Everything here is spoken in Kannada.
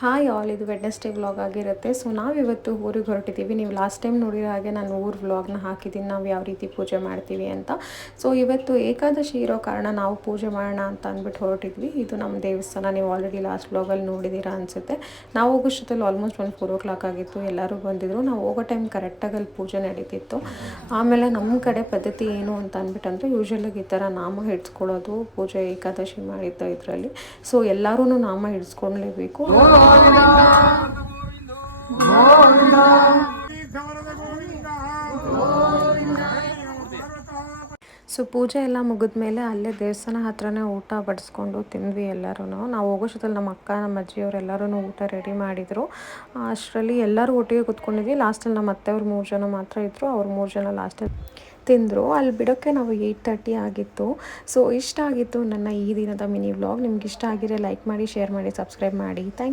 ಹಾಯ್ ಆಲ್, ಇದು ವೆಡ್ನೆಸ್ಡೇ ವ್ಲಾಗ್ ಆಗಿರುತ್ತೆ. ಸೊ ನಾವಿವತ್ತು ಊರಿಗೆ ಹೊರಟಿದ್ದೀವಿ. ನೀವು ಲಾಸ್ಟ್ ಟೈಮ್ ನೋಡಿರೋ ಹಾಗೆ ನಾನು ಊರು ವ್ಲಾಗ್ನ ಹಾಕಿದ್ದೀನಿ, ನಾವು ಯಾವ ರೀತಿ ಪೂಜೆ ಮಾಡ್ತೀವಿ ಅಂತ. ಸೊ ಇವತ್ತು ಏಕಾದಶಿ ಇರೋ ಕಾರಣ ನಾವು ಪೂಜೆ ಮಾಡೋಣ ಅಂತ ಅಂದ್ಬಿಟ್ಟು ಹೊರಟಿದ್ವಿ. ಇದು ನಮ್ಮ ದೇವಸ್ಥಾನ, ನೀವು ಆಲ್ರೆಡಿ ಲಾಸ್ಟ್ ವ್ಲಾಗಲ್ಲಿ ನೋಡಿದ್ದೀರಾ ಅನಿಸುತ್ತೆ. ನಾವು ಹೋಗೋಷ್ಟೊತ್ತಲ್ಲಿ ಆಲ್ಮೋಸ್ಟ್ 4 ಆಗಿತ್ತು. ಎಲ್ಲರೂ ಬಂದಿದ್ದರು. ನಾವು ಹೋಗೋ ಟೈಮ್ ಕರೆಕ್ಟಾಗಿ ಅಲ್ಲಿ ಪೂಜೆ ನಡೀತಿತ್ತು. ಆಮೇಲೆ ನಮ್ಮ ಕಡೆ ಪದ್ಧತಿ ಏನು ಅಂತ ಅಂದ್ಬಿಟ್ಟಂದರೆ, ಯೂಶ್ವಲಾಗಿ ಈ ಥರ ನಾಮ ಹಿಡಿಸ್ಕೊಳ್ಳೋದು ಪೂಜೆ ಏಕಾದಶಿ ಮಾಡಿದ್ದ ಇದರಲ್ಲಿ. ಸೊ ಎಲ್ಲರೂ ನಾಮ ಹಿಡಿಸ್ಕೊಳ್ಳೇಬೇಕು. ಸೊ ಪೂಜೆ ಎಲ್ಲ ಮುಗಿದ್ಮೇಲೆ ಅಲ್ಲೇ ದೇವಸ್ಥಾನ ಹತ್ರನೇ ಊಟ ಬಡಿಸ್ಕೊಂಡು ತಿಂದ್ವಿ ಎಲ್ಲರೂ. ನಾವು ಹೋಗೋಷ್ಟೊತ್ತಲ್ಲಿ ನಮ್ಮ ಅಕ್ಕ, ನಮ್ಮ ಅಜ್ಜಿಯವರೆಲ್ಲರೂ ಊಟ ರೆಡಿ ಮಾಡಿದರು. ಅಷ್ಟರಲ್ಲಿ ಎಲ್ಲರೂ ಒಟ್ಟಿಗೆ ಕೂತ್ಕೊಂಡಿದ್ವಿ. ಲಾಸ್ಟಲ್ಲಿ ನಮ್ಮ ಅತ್ತೆಯವ್ರು 3 ಜನ ಮಾತ್ರ ಇದ್ದರು. ಅವ್ರು 3 ಜನ ಲಾಸ್ಟಲ್ಲಿ ತಿಂದರು. ಅಲ್ಲಿ ಬಿಡೋಕ್ಕೆ ನಾವು 8:30 ಆಗಿತ್ತು. ಸೊ ಇಷ್ಟ ಆಗಿತ್ತು ನನ್ನ ಈ ದಿನದ ಮಿನಿ ವ್ಲಾಗ್. ನಿಮ್ಗೆ ಇಷ್ಟ ಆಗಿದ್ರೆ ಲೈಕ್ ಮಾಡಿ, ಶೇರ್ ಮಾಡಿ, ಸಬ್ಸ್ಕ್ರೈಬ್ ಮಾಡಿ. Thank you.